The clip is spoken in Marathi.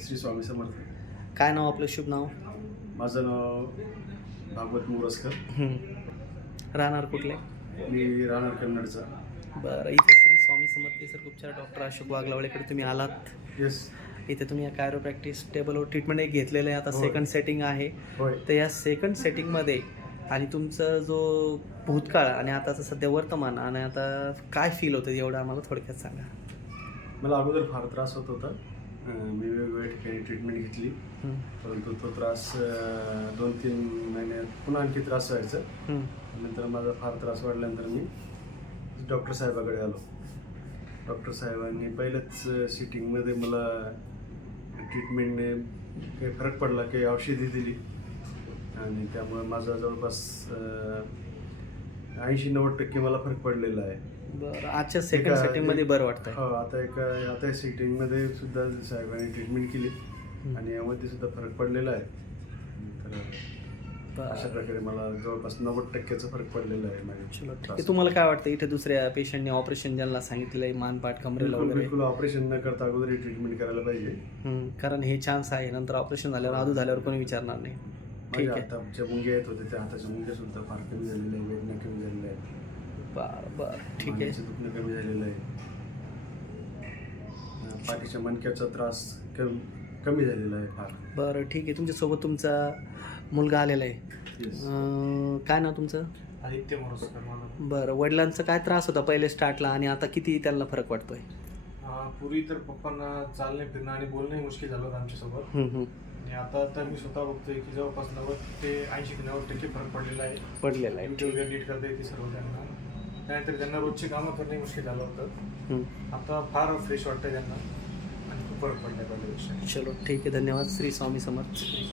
श्री स्वामी समर्थ. काय नाव आपलं? शुभ नाव? माझं नाव भागवत मोरसकर. राहणार कुठले? मी राहणार कन्नडचा. बरं इथे श्री स्वामी समर्थ निसर्ग उपचार डॉक्टर अशोक वाघलावळेकडे तुम्ही आलात. येस इथे तुम्ही या कायरोप्रॅक्टिस टेबलवर ट्रीटमेंट एक घेतलेलं आहे. आता होय. सेकंड सेटिंग आहे. होय. तर या सेकंड सेटिंगमध्ये आणि तुमचं जो भूतकाळ आणि आताचं सध्या वर्तमान आणि आता काय फील होतं एवढं आम्हाला थोडक्यात सांगा. मला अगोदर फार त्रास होत होता. मी वेगवेगळ्या ठिकाणी ट्रीटमेंट घेतली. परंतु तो त्रास दोन तीन महिन्यात पुन्हा आणखी त्रास व्हायचा. नंतर माझा फार त्रास वाढल्यानंतर मी डॉक्टर साहेबाकडे आलो डॉक्टर साहेबांनी पहिल्याच सिटिंगमध्ये मला ट्रीटमेंटने काही फरक पडला काही औषधी दिली आणि त्यामुळे माझा जवळपास ऐंशी नव्वद टक्के मला फरक पडलेला आहे. बरं आजच्या सेकंड एका- सेटिंगमध्ये बरं वाटतंय. हो आता एका आता सिटिंगमध्ये सुद्धा साहेबांनी ट्रीटमेंट केली. आणि यामध्ये सुद्धा फरक पडलेला आहे. तर अशा बरं प्रकारे मला जवळपास नव्वद टक्क्याचा फरक पडलेला आहे माझ्या चलो ठीक आहे. त्रासात. तुम्हाला काय वाटतं? इथे दुसऱ्या पेशंटने ऑपरेशन ज्यांना सांगितलेलं आहे मानपाट कमरेला बिलकुल वगैरे? बिलकुल. ऑपरेशन न करता अगोदर ट्रीटमेंट करायला पाहिजे. हं, कारण हे चान्स आहे. नंतर ऑपरेशन झाल्यावर आदू झाल्यावर कोणी विचारणार नाही. ठीक माझ्या आहे. हाताच्या मुंग्या येत होते त्या हाताच्या मुंग्या सुद्धा फार कमी झालेल्या आहे वेदना कमी झालेल्या आहे बरं बरं ठीक आहे. मानेचं दुखणं कमी झालेलं आहे. पाठीच्या मणक्याचा त्रास कमी कमी झालेला आहे फार. बरं ठीक आहे. तुमच्यासोबत तुमचा मुलगा आलेला आहे. Yes. अं, काय नाव तुमचं? आदित्य मोरसकर बरं वडिलांचा काय त्रास होता पहिले स्टार्टला आणि आता किती त्यांना फरक वाटतोय? पूर्वी तर पप्पांना चालणे फिरणं आणि बोलणंही मुश्किल झालं होतं आमच्यासोबत. आणि आता तर मी स्वतः बघतोय की जवळपास नव्वद ते ऐंशी ते नव्वद टक्के फरक पडलेला आहे. पडलेला आहे. ड्युटी वगैरे नीट करता येते सर्व त्यांना. त्यानंतर त्यांना रोजची कामं करणे मुश्किल झालं होतं. आता फार फ्रेश वाटतंय त्यांना. आणि खूप फरक पडलाय पहिल्यापेक्षा चलो ठीक आहे. धन्यवाद. श्री स्वामी समर्थ.